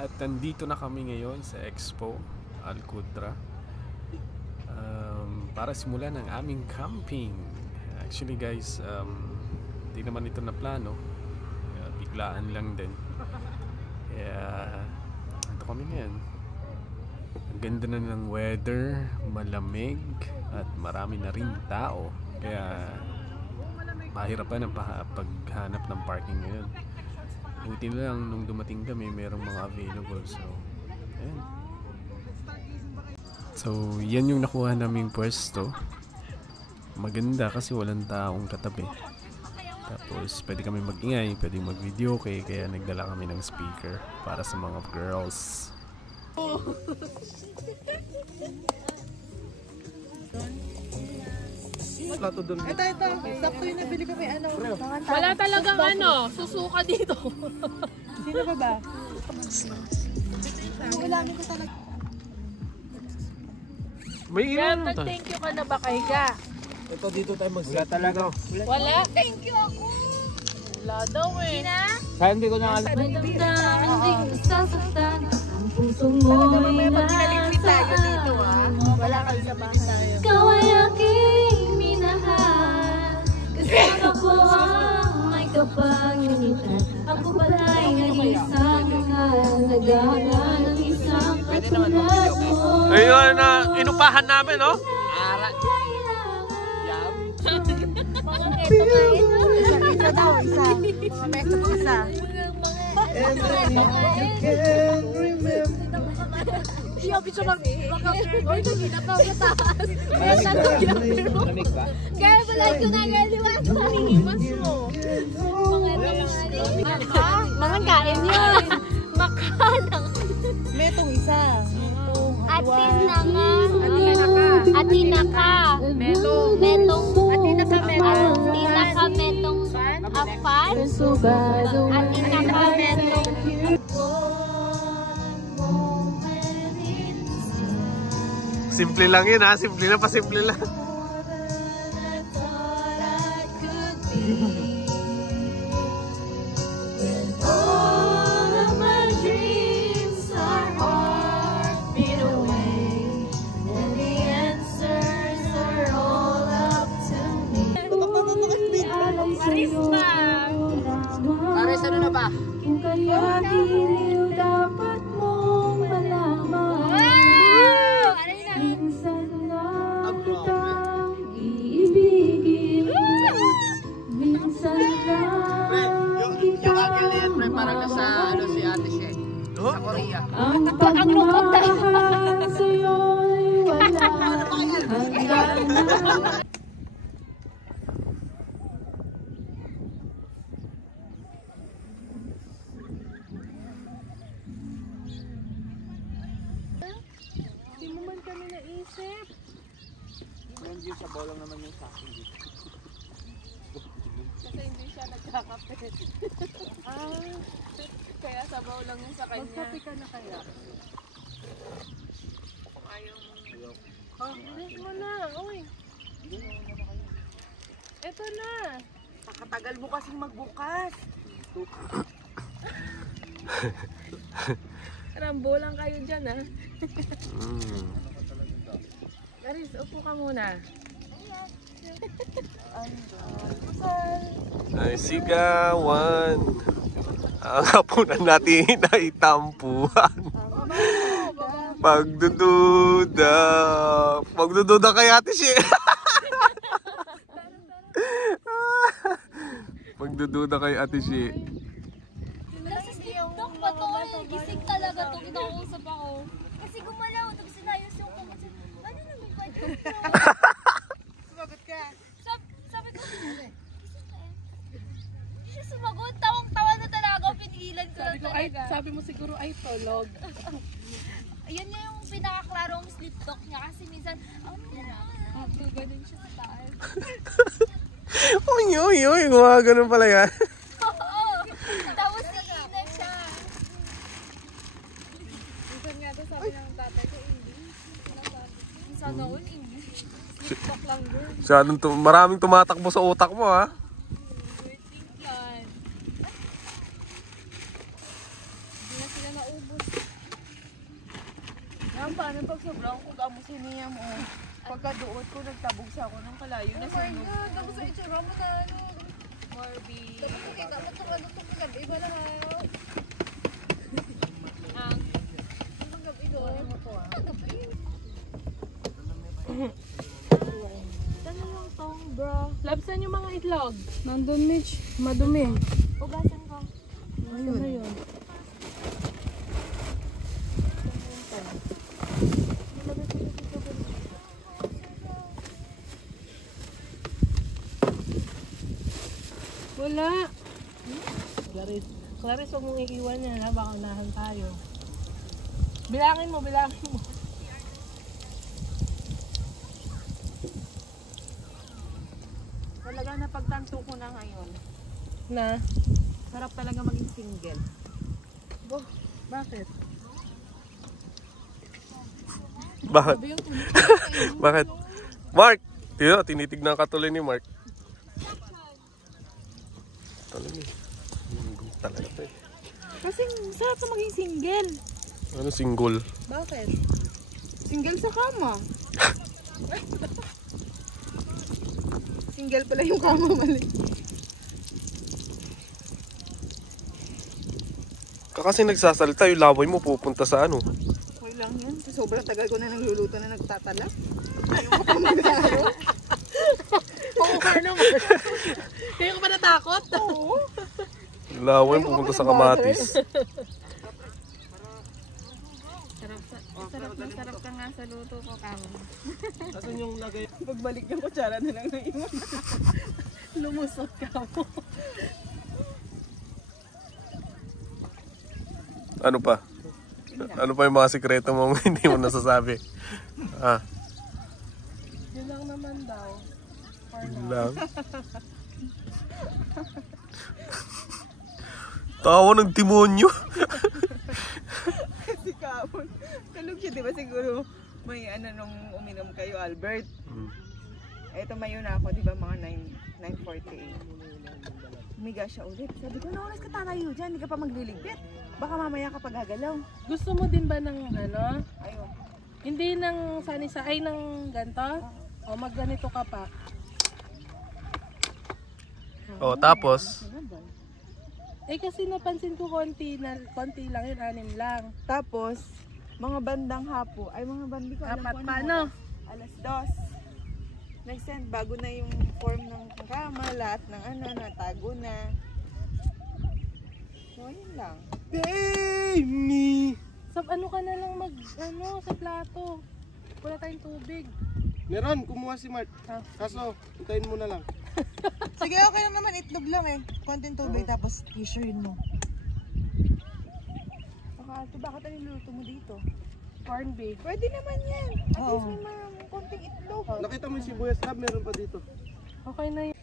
At nandito na kami ngayon sa Expo Alcutra para simulan ang aming camping. Actually guys, hindi naman ito na plano, biglaan lang din. Kaya ito kami ngayon. Ang ganda na ng weather, malamig at marami na rin tao. Kaya mahirapan ang paghanap ng parking ngayon. Buti na lang nung dumating kami, mayroong mga available. So, ayan. So, yan yung nakuha naming pwesto. Maganda kasi walang taong katabi. Tapos, pwede kami mag-ingay, pwede mag-video kaya nagdala kami ng speaker para sa mga girls. Ito. Sakto yung nabili kami Wala talagang susuka dito. Sino ba? Ulamin ko talaga. May ilan to? Thank you ka na ba kay Ga? Ito dito tayo mag-set talaga. Wala? Thank you ako. Wala daw eh. Kaya hindi ko na alam. Ang pusong mo'y nasaan. Wala kang sabahan tayo. Ikaw ay aking minahal. Kasama ko ang may kapangyarihan. Ako pala'y nag-isang naghahala ng isang katulad mo. Ayun na, inupahan namin, no? Isa daw, isa. Isa. Siyabi siya mag-girl. Kaya pala ko nagaliwan. Panihimas mo. Mga kain yun. Makanang. May itong isa. Atin na nga. Atina ka. Metong. Atina ka metong. Atina ka metong apan. Atina ka metong. Simple lang yun ha, simple lang, pasimple lang. All of my dreams are heartbeat away, and the answers are all up to me. Marisma. Pares, ano na ba? Kung kaya giliw dapat mong malaman. Minsan lang kitang iibigin. Minsan lang kitang Parang nasa si Ate She. Sa Korea. ang pagmamahal sa'yo'y walang hanggan. Hindi mo man kami naisip. Yung sa bolong naman yung sa akin dito. Kasi hindi siya nagkakape. Kaya sabaw lang yun sa kanya. Magkape ka na kaya? Kung ayaw mo. Bilis mo na. Uy. Eto na. Nakatagal mo kasing magbukas. Rambo lang kayo dyan ha. Laris, upo ka muna. Ay, sigawan. Ang hapunan natin ay tampuhan. Pagdududa. Pagdududa kay Ate She. Pagdududa kay Ate She. Nasa TikTok ba to? Gising talaga to. Kinausap ako. Kasi gumalaw. Nagsinayos yung kumot. Ano naman ba dyan? Sumagot ka. Sabi ko, gising ka eh. Hindi siya sumagot. Tawang-tawa na talaga. Pinigilan ko lang talaga. Sabi mo siguro ay tulog. Yun yung pinakaklarong sleep talk niya. Kasi minsan, ganun siya sa taas. Uy, gumagano pala yan. Oo. Tapos iinan siya. Minsan nga to sabi ng tatay ko, English. Sana all English. Sleep talk lang din. Maraming tumatakbo sa utak mo ha. Overthink yan. Hindi na sila Naubos. Yan, paano pag sobrang kung amusin niya mo? Pagkaduot ko, nagtabog sa ako ng kalayo na Oh my sunog. God, tapos sa itsura mo na ano. Barbie. Tapos nakita mo itong ano itong gabi ba lang ha? Ang gabi doon. Gabi. Ano lang tong, bro? Labsan yung mga itlog. Nandun, Mitch. Madumi. Ugasan ko. Ayun. Na yun. Wala. Clarice, huwag mong iiwan yan ha. Baka unahan tayo. Bilangin mo. Talaga napagtanto ko na ngayon. Na? Sarap talaga maging single. Bakit? Bakit? Bakit? Mark! Tinitignan ka tuloy ni Mark. Talaga to eh. Kasi sarap na maging single. Ano single? Bakit? Single sa kama. Single pala yung kama, mali. Kasi nagsasalita, yung laway mo pupunta sa ano. Okay lang yan. Sobrang tagal ko na nagluluto na nagtatala. Ayaw ko pa maglaro. Oo ka naman. Kaya ka ba natakot? Oo. Yung laway pupunta sa kamatis. Sarap ka nga sa luto ko, Kamo. Pagbalik ng kutsara na lang ng iwan. Lumusot ka mo. Ano pa? Ano pa yung mga sikreto mo hindi mo nasasabi? Ah, Yun lang naman daw. yun lang. Tawa ng demonyo. Kasi kapon. Kalog yun, di ba siguro may ano nung uminom kayo, Albert? Eto mayo na ako, di ba mga 9:48. Umiga siya ulit. Sabi ko, na oras ka tatayo dyan, hindi ka pa magliligpit. Baka mamaya ka pagagalaw. Gusto mo din ba ng ano? Ayun. Hindi ng sanisa, ay ng ganito? O magganito ka pa. Oh, tapos Eh kasi napansin ko konti lang yun, 6 lang. Tapos, mga bandang hapo, ay mga bandi ko, alam Apat ko pa, ano, no? alas 2. Nag-send, bago na yung form ng kama, lahat ng ano, natago na. So, ayun lang. Baby! Sa ano ka na lang sa plato. Wala tayong tubig. Meron, kumuha si Mark. Ah. Kaso, hintayin mo na lang. Sige, okay lang naman, itlog lang eh. Konting tubig, tapos t-shirtin mo. Bakit ano niluto mo dito? Corn beef. Pwede naman yan. At least may mga konting itlog. Nakita mo yung sibuyas lab, meron pa dito. Okay na yun.